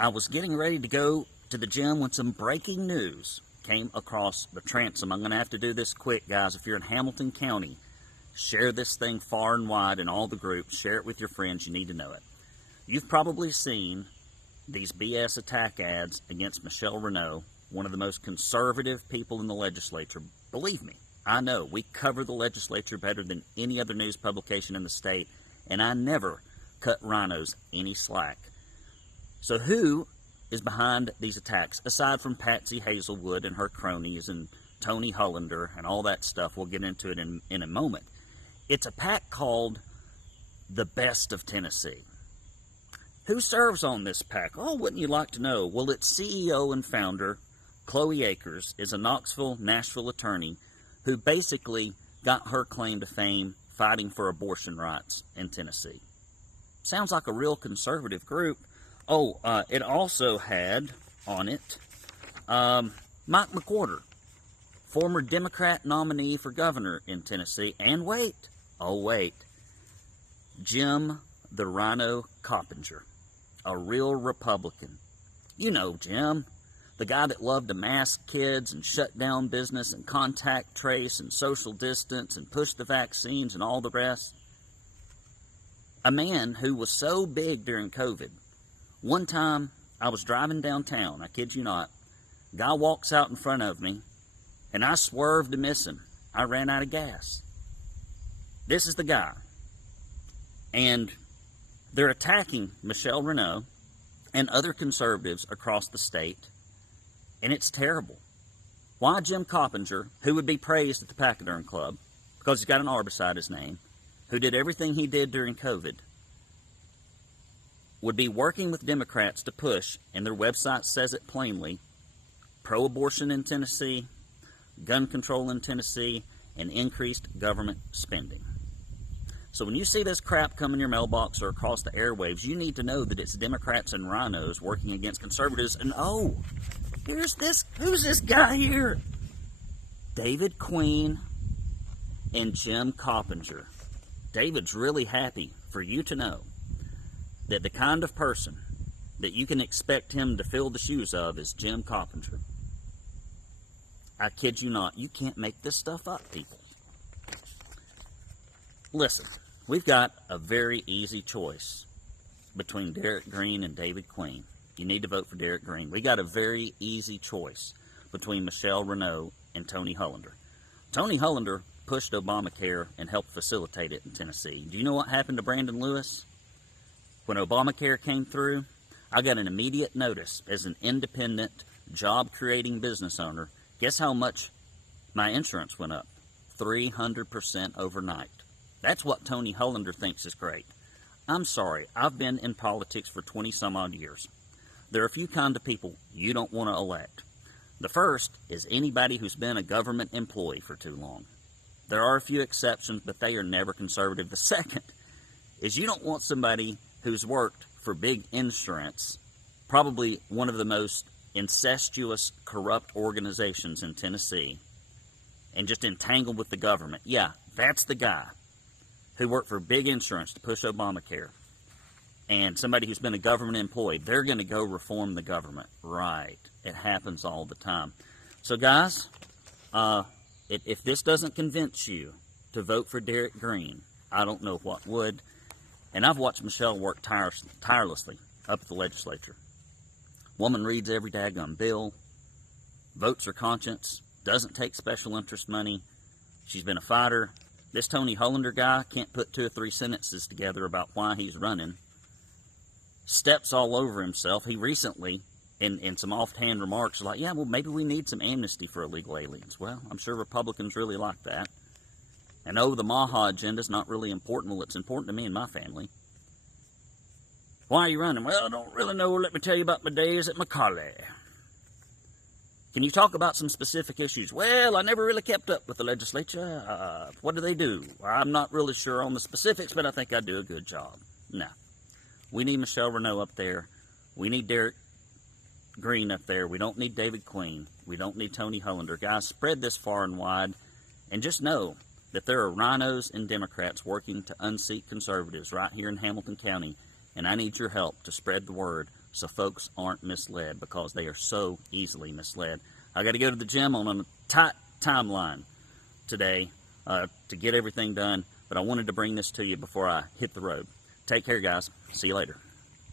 I was getting ready to go to the gym when some breaking news came across the transom. I'm going to have to do this quick, guys. If you're in Hamilton County, share this thing far and wide in all the groups. Share it with your friends. You need to know it. You've probably seen these BS attack ads against Michele Reneau, one of the most conservative people in the legislature. Believe me, I know. We cover the legislature better than any other news publication in the state, and I never cut RINOs any slack. So who is behind these attacks, aside from Patsy Hazelwood and her cronies and Tony Hollander and all that stuff? We'll get into it in a moment. It's a PAC called the Best of Tennessee. Who serves on this PAC? Oh, wouldn't you like to know? Well, its CEO and founder, Chloe Akers, is a Knoxville, Nashville attorney who basically got her claim to fame fighting for abortion rights in Tennessee. Sounds like a real conservative group. Oh, it also had on it Mike McWhorter, former Democrat nominee for governor in Tennessee. And wait, Jim the RINO Coppinger, a real Republican. You know Jim, the guy that loved to mask kids and shut down business and contact trace and social distance and push the vaccines and all the rest. A man who was so big during COVID. One time, I was driving downtown, I kid you not. Guy walks out in front of me, and I swerved to miss him. I ran out of gas. This is the guy. And they're attacking Michele Reneau and other conservatives across the state, and it's terrible. Why Jim Coppinger, who would be praised at the Pachyderm Club, because he's got an R beside his name, who did everything he did during COVID, would be working with Democrats to push, and their website says it plainly, pro-abortion in Tennessee, gun control in Tennessee, and increased government spending. So when you see this crap come in your mailbox or across the airwaves, you need to know that it's Democrats and RINOs working against conservatives. And oh, who's this guy here? David Queen and Jim Coppinger. David's really happy for you to know that the kind of person that you can expect him to fill the shoes of is Jim Coppinger. I kid you not. You can't make this stuff up, people. Listen, we've got a very easy choice between Derek Green and David Queen. You need to vote for Derek Green. We got a very easy choice between Michele Reneau and Tony Hollander. Tony Hollander pushed Obamacare and helped facilitate it in Tennessee. Do you know what happened to Brandon Lewis? When Obamacare came through, I got an immediate notice as an independent, job-creating business owner. Guess how much my insurance went up? 300% overnight. That's what Tony Hollander thinks is great. I'm sorry, I've been in politics for 20-some-odd years. There are a few kind of people you don't want to elect. The first is anybody who's been a government employee for too long. There are a few exceptions, but they are never conservative. The second is you don't want somebody who's worked for big insurance, probably one of the most incestuous, corrupt organizations in Tennessee, and just entangled with the government. Yeah, that's the guy who worked for big insurance to push Obamacare. And somebody who's been a government employee, they're going to go reform the government. Right. It happens all the time. So, guys, if this doesn't convince you to vote for Derek Green, I don't know what would. And I've watched Michele work tirelessly up at the legislature. Woman reads every daggone bill, votes her conscience, doesn't take special interest money. She's been a fighter. This Tony Hollander guy can't put 2 or 3 sentences together about why he's running. Steps all over himself. He recently, in some offhand remarks, like, yeah, well, maybe we need some amnesty for illegal aliens. Well, I'm sure Republicans really like that. And oh, the Maha agenda is not really important. Well, it's important to me and my family. Why are you running? Well, I don't really know. Let me tell you about my days at McCarley. Can you talk about some specific issues? Well, I never really kept up with the legislature. What do they do? I'm not really sure on the specifics, but I think I do a good job. No. We need Michele Reneau up there. We need Derek Green up there. We don't need David Queen. We don't need Tony Hollander. Guys, spread this far and wide. And just know that there are RINOs and Democrats working to unseat conservatives right here in Hamilton County. And I need your help to spread the word so folks aren't misled, because they are so easily misled. I got to go to the gym on a tight timeline today to get everything done, but I wanted to bring this to you before I hit the road. Take care, guys. See you later.